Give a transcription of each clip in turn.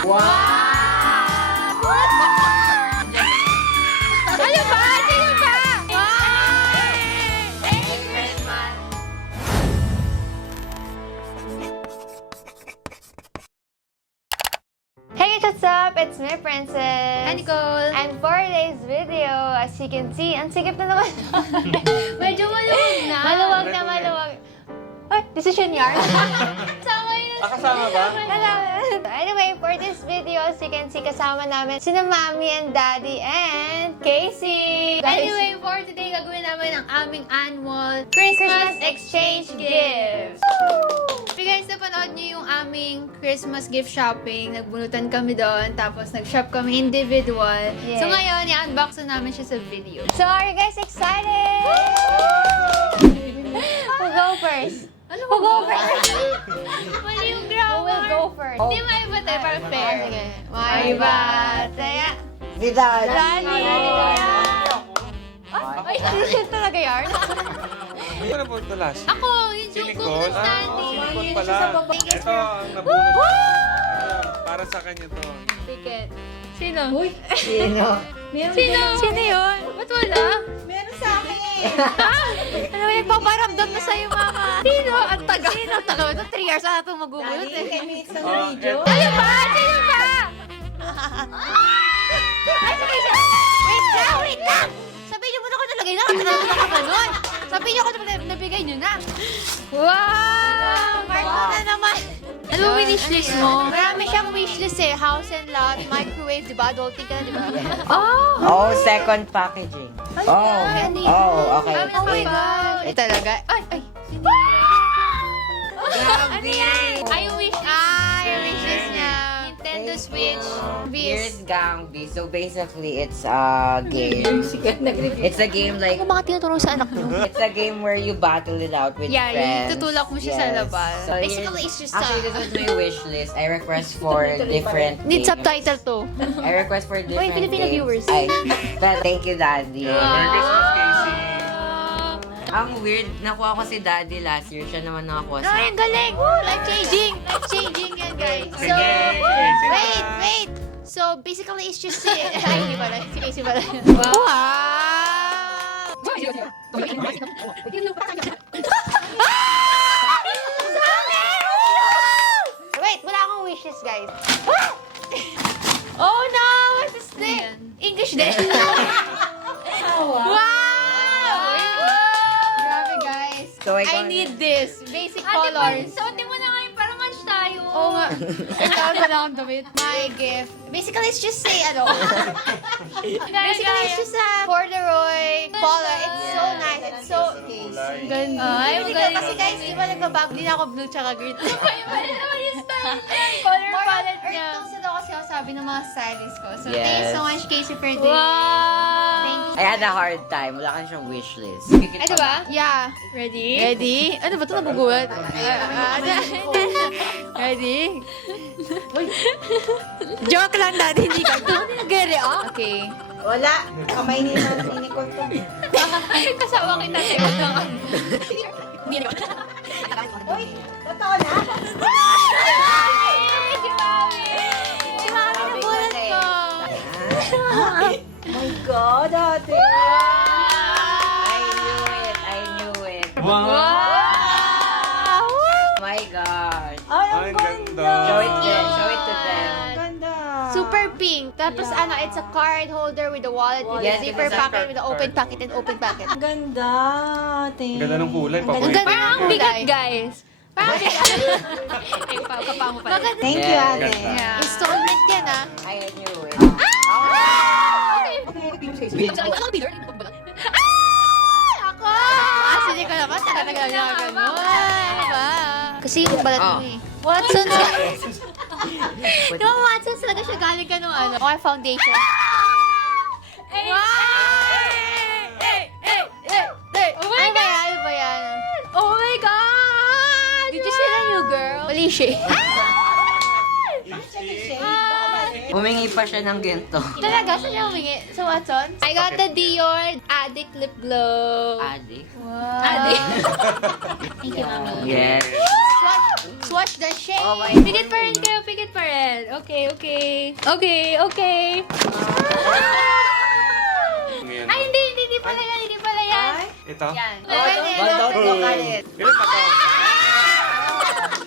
Wow! Ano ba? Sino ba? Hey guys, what's up? It's me, Princess. Hi, Nicole. And for today's video, as you can see, ang sikip na naman. Medyo maluwag na. Maluwag na, maluwag. Ay, decision yarn. Sama yun. Kasama ba? Anyway, for this video, as you can see, kasama namin sina Mommy and Daddy and Casey. Anyway, for today, gagawin namin ang aming annual Christmas exchange gift. If you guys napanood nyo yung aming Christmas gift shopping, nagbunutan kami doon, tapos nag-shop kami individual. Yes. So ngayon, i-unbox na namin siya sa video. So, are you guys excited? Who go first? Ano Who go first? Mali yung Who grammar. will go first? Hindi maiba tayo, parang fair. Sige. May bataya. Si Daddy. Daddy. Ay, decision talaga yarn. Hindi ko na po ito last. Ako, yung Si joke ko Nicole. ng standing. Si Nicole pala. Ito ang nabunod. Para sa kanya to. Ticket. Sino? Sino? Sino? Sino yun? Ba't wala? Meron sa akin. Ano yung paparamdam na sa'yo, mama? Sino? Ang taga. Sino? Ang taga. Ito 3 years na itong magugulot eh. 10 minutes na ng video. Ano ba? Sino ba? Ay, sige, sige. Wait lang! Sabihin niyo mo na ko nalagay na. Tinanong ka pa nun. Sabihin niyo ko na nabigay niyo na. Wow! Marco na naman. Ano ba wishlist mo? Marami siyang wishlist eh. House and lot, microwave, diba? Adulting ka na, diba? Oh! Oh, second packaging. Oh, Candy. oh, okay. Oh my gosh. Ay, talaga. Ay, ay. Ano yan? Ay, yung wishlist niya. Nintendo Switch. Here's Vis. Gangby. So basically, it's a game. It's a game like, Ano mga tinuturo sa anak niyo? it's a game where you battle it out with Yeah, friends. tutulak mo siya sa labas. So Basically, it's just actually, this was my wish list. I request for different Need games. subtitle to. I request for different Filipino games. viewers. Thank you, Daddy. Merry Christmas, Casey. Ang weird, nakuha ko si Daddy last year. Siya naman nakakuha sa Ay, ang galing! Life-changing! Life-changing yan, guys. So, Sige, wait! So, basically, it's just si... Ay, hindi pala. Si Casey pala. Wow! Wait, wala akong wishes, guys. Oh no! What's this thing? English din. Wow! Grabe, guys. So I need this. Basic colors. Suotin mo na ngayon para match tayo. Oo nga. Ikaw na lang ang damit. My gift. Basically, it's just ano. Gaya, Basically, it's just a corduroy polo. It's so nice. It's so... Ganda. Ay, Ay, magaling. Kasi guys, di ba nagbabago din ako blue tsaka green? Iba naman yung style. Color More palette on niya. earth tones na daw kasi ako sabi ng mga stylist ko. So, Yes. thank you so much, Casey, for this. Wow! Thank you. I had a hard time. Wala ka siyang wish list. Ay, diba? Yeah. Ready? Ready? Ano ba ito? Nabugulat? Ready? Joke lang, Daddy. Hindi ka. Hindi nag-react. Okay. Wala. Kamay ni Nicole to. Kasama kita sa'yo. Uy, totoo na? Si Mami! Si Mami, nabulat ko. My God, ate. I knew it. Wow! Wow! My gosh. Ay, ang ganda. Show it to them. Ganda. Super pink. Tapos ano, it's a card holder with a wallet, with Yes, a zipper it is a pocket, with an open card. pocket and open pocket. Ganda. Ang ganda ng kulay. Ang Paborito ganda ko. ng bigat, guys. Parang bigat. Ay, kapapa mo pala. Maganda. Thank you, Yes. ate. Yeah. Installment yan, ah. I knew it. Ako! Ah, sige ko naman. Talaga niya gano'n. Diba? Kasi yung balat mo eh. Watson's. Di ba Watson's talaga siya galing ka nung ano? Okay, foundation. Wow! Oh my Ano ba God! yan? Ano ba yan? Oh my God! Did you see the new girl? Mali siya. Humingi pa siya ng ginto. Talaga? Saan siya humingi? Sa Watson? I got the Dior Addict Lip Glow. Adi. Wow. Addict. Thank you, Mami. Yes. Swatch the shade. Oh my Pigit pa rin kayo, pigit pa rin. yan. Okay, okay. Okay, okay. Ngayon. Ay, hindi pala yan, hindi pala yan. Ito? Yan. Kalit. Ilan ba ito?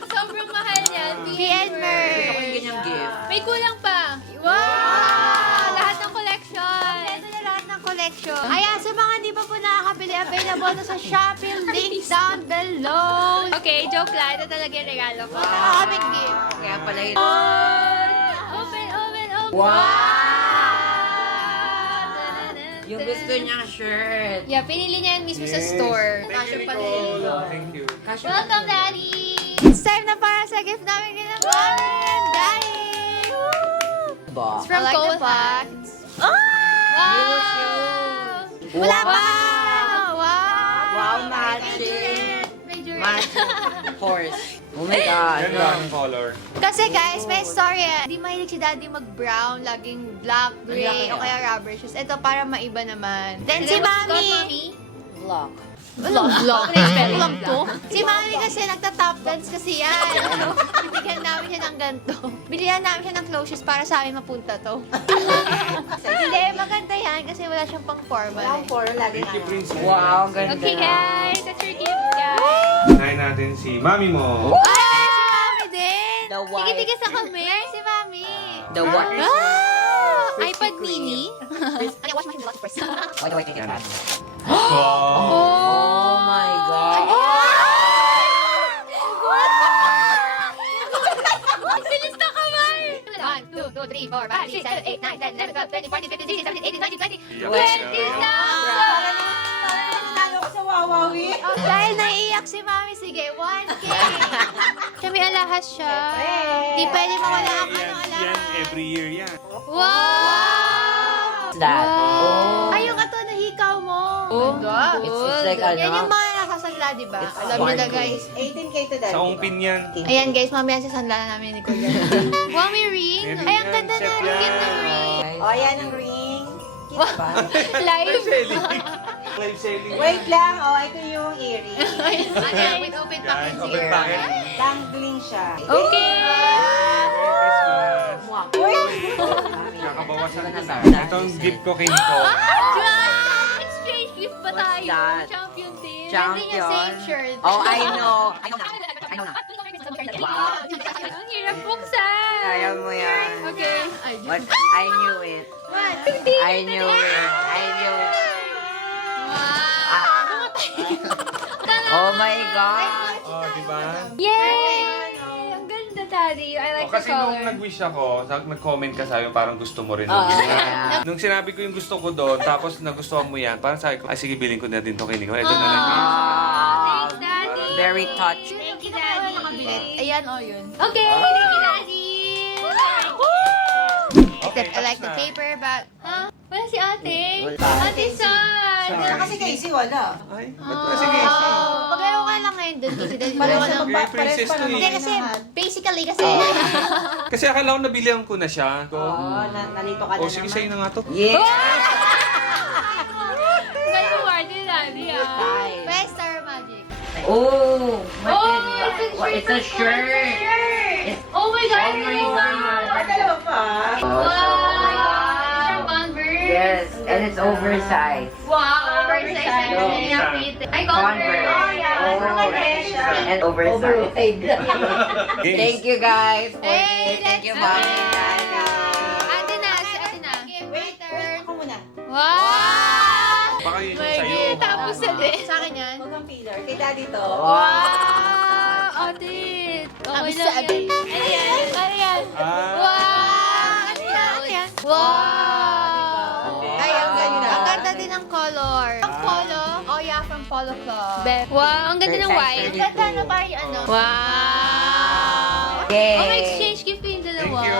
Sobrang mahal yan. PNK. Gusto ko yung ganyang gift. May kulang pa. Wow! Lahat ng collection. Ito na lahat ng collection. Ayan, sa mga hindi pa po nakakabili, available na sa Shopee. Link down below. Okay, joke lang. Ito talaga yung regalo ko. Nakakaming gift. Kaya pala yun. Open, open, open. Wow! Yung gusto niyang shirt. Yeah, pinili niya yan mismo sa store. Thank you, Kasya pala Nicole. yun. Thank you. Welcome, Daddy! It's time na para sa gift namin kina Mommy and Daddy. Ba? It's from I like the Cole box. Wow! Wala Wow! pa! Wow! Wow, matching. Major. Matching horse. Oh my God. Ganda ang color. Kasi guys, may story. Di mahilig si Daddy mag-brown, laging black, gray, o kaya rubber shoes. Ito para maiba naman. Then si Mami. Vlog. Vlog to? Si Mami kasi nagta-top dance kasi yan. Bibigyan namin siya ng ganito. Bilihan namin siya ng clothes shoes para sa amin mapunta to. Hindi, maganda yan kasi wala siyang pang formal. Thank you, Princess. Wow, ganda. Okay, guys. That's your gift, guys. Unahin natin si Mami mo. Ay, si Mami din! The white. Tigil-tigil sa kami. Ay, si Mami! The white. Ah! iPad mini. Okay, wash machine wash first. Why do I think it's bad? Wow. Oh my God. Silis na kamay. 1, 2, 3, 4, 5, 6, 7, 8, 9, 10, 11, 12, 13, 14, 15, 16, 17, 18, 19, 20. Dahil naiiyak si Mami, sige, 1K. Siya may alahas siya. Di pwede mawala ang Yan, ano yan, alam. every year yan. Wow! That. Ay, yung ato na hikaw mo. Oh, It's like ano? Yan yung mga nakasagla, di ba? It's Alam niyo na, sparkly. guys. 18K to that. Sa ungpin yan. Ayan, guys, mamaya sa sanla namin ni Kuya. wow, may ring. Meron Ay, ang yan, ganda set na. yan. Cute na ring. O, yan ang ring. Kita ba? Live. Live selling. Wait lang. O, ito yung earring. Ayan, with open Guys, package. open packet. Dangling siya. Okay. Merry Christmas. Uy! Kakabawasan ko na. Ito ang gift ko kay Nicole. Exchange gift ba tayo? that? Champion din. Hindi niya Champion. same shirt. Oh, I know. I know na. I know na. Wow. Ang hirap buksan. Kaya mo yan. Okay. But I knew it. What? I knew it. I knew it. Oh my God. Oh, di ba? Yay! Ang ganda, Daddy. I like O, kasi the nung color. nag-wish ako, nag-comment ka sa'yo, parang gusto mo rin. yeah. Nung sinabi ko yung gusto ko doon, tapos nagustuhan mo yan, parang sabi ko, ay sige, bilhin ko na din to kay Nicole. Ito na lang yun. Thanks, Daddy. Very touched. Thank you, Daddy. Ayan, o yun. Okay, thank you, Daddy. Okay, I like the tapos na. paper bag. Huh? Wala si ate. Wala. Ate San. Sorry. Kasi Casey, wala. Ay, ba't ba? Sige, sige. Pag-ayaw ka lang ngayon doon kasi dahil Pares wala na nang... Gay princess to Hindi eh. kasi, basically kasi... Kasi akala ko nabilihan ko na siya. Oo, nalito ka na O sige, sa'yo na nga to. Yeah. Galing mo, Ate, Daddy, ah. Best Star Magic. Oh, Oh, it's a shirt. Oh my God! Oh my God. Dalawa pa. Wow! It's from Converse. Yes, and it's oversized. Wow! Oversized. Oversized. Ay, Converse. Converse. And oversized. Games. Thank you guys. Hey, Thank you, let's Mommy. go. Daddy. Ate na, si ate na. Wait, ako muna. Wow! Baka yun yung My sa'yo. God, tapos na din. Sa akin yan. Huwag kang pillar. Kay daddy to. Wow! Ate! Okay Ang lang sabi. yan. Ano yan? Ano yan? Ah, Wow! Ano yan? Ano yan? Wow! Ay, ang ganda. Ang ganda din ng color. Ang polo. Oh yeah, from Polo Club. Wow! Ang ganda ng Size white. Ang ganda na ba yung ano? Wow! Yay. Oh, may exchange gift yung dalawa. thank you.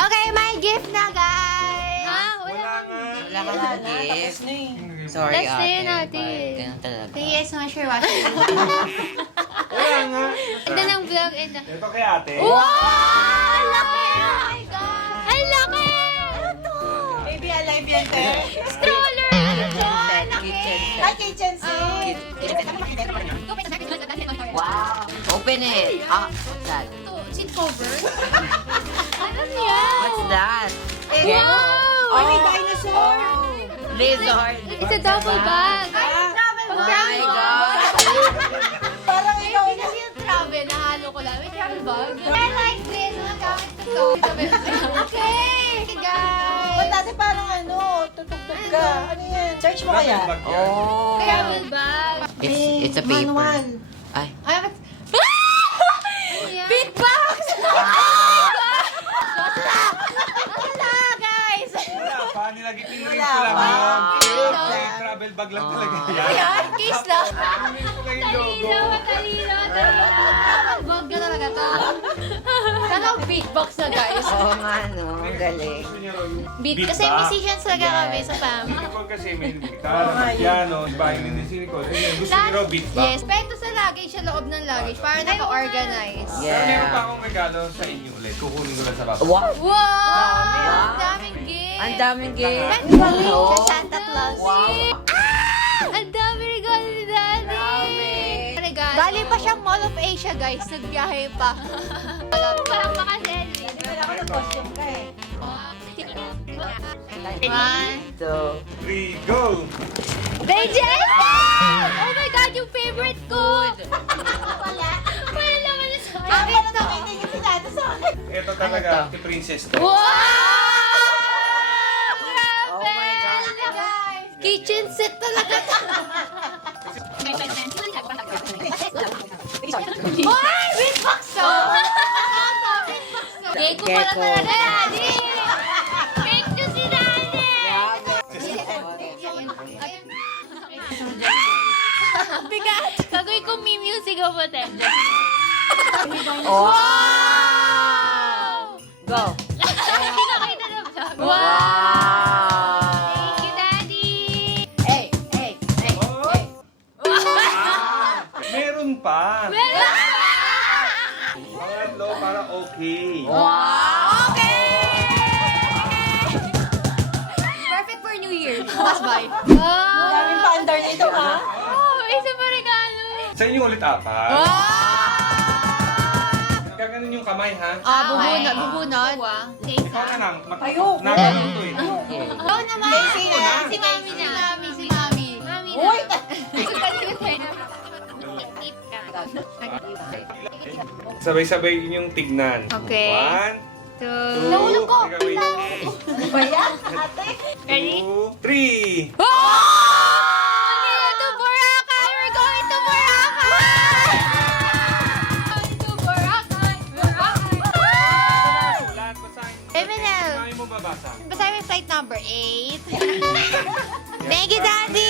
Okay, my gift na, guys! Ha? Wala nga. Wala ka ng gift. Tapos na eh. Sorry, Last na yun, ate. but ganun talaga. Thank you guys so much for watching. Wala nga. Ganda ng vlog and... Ito kay ate. Wow! Ang laki! Oh my God! Ang laki! Ano to? Baby, alive yan, te. Stroller! Ano to? Kitchen set. Ay, kitchen sink. Wow. Open it. Ah, what's that? Ito, seat cover. Wow! Oh, may dinosaur. Lizard. It's a double bag. Oh my God. Parang ikaw Hindi kasi yung travel, nahalo ko lang. May travel bag. I like this. Mga gamit ko to. Okay, guys. Ba't natin parang ano, tutugtog ka? Ano yan? Search mo kaya? Oh. Travel bag. It's a paper. Manual. Ay. Ay, ba't... Beatbox! Wala, guys! Wala pa, nilagipin na rin Wala ko lang pa. yun. May travel bag lang talaga yan. Ayan, case lang. Hindi ko kayo logo. Talino. Wag ka talaga to. Sana beatbox na, guys. Oo nga, no. Ang galing. Gusto niya raw yung Beat. beat Kasi ba? musicians talaga kami sa family. Si Nicole kasi may gitara, may piano, violin din si Nicole. Ayun, gusto niya raw beat ba? Yes, pero sa luggage, sa loob ng luggage, para naka-organize. Pero meron pa Yeah. akong regalo sa inyo ulit. Kukunin ko lang sa baba. Wow. Wow! Ang daming gift! Ang daming game. Sa Santa Claus. Ang dami regalo ni Daddy! Regalo. Galing pa siyang Mall of Asia, guys. Nagbiyahe pa. Parang makaselfie. Wala ko ng costume ka eh. One. So, 3, go! Digestive! Oh my God, yung favorite ko! Wala naman na sa akin. Bakit ito? Tingin si Dado sa akin. Ito talaga, si Princess to. Wow! oh my God. Guys, kitchen set talaga to. Ay, beatbox to! Geko pala Gecko. talaga, Daddy! Thank you si Daddy. Bigat! Gagawin ko me music of attention. Wow! Go. Hindi ka kita na vlog. Wow! Thank you, Daddy. Hey, hey, hey. Meron pa! Pangatlo, para okay. Wow! Okay! Perfect for New Year. Last bite. Daming pa-under nito ha. Oh, isa pa regalo. Sa inyo ulit apat. Wow! Gaganon yung kamay, ha? Bubunod. Bubunod. Ikaw na lang. Ayoko. Naganon to eh. Oo naman. Casey na. Si Mami na. Si Mami. Mami Uy! Sabay-sabay yung tignan. Okay. 1, 2, Nahulog ko. teka, wait. Ba yan, ate? 2, 3. To Boracay! We're going to Boracay! To Boracay. Lahat basahin mo. Eminel. Kami mo babasa. Basahin mo yung flight number 8. Thank you, Daddy!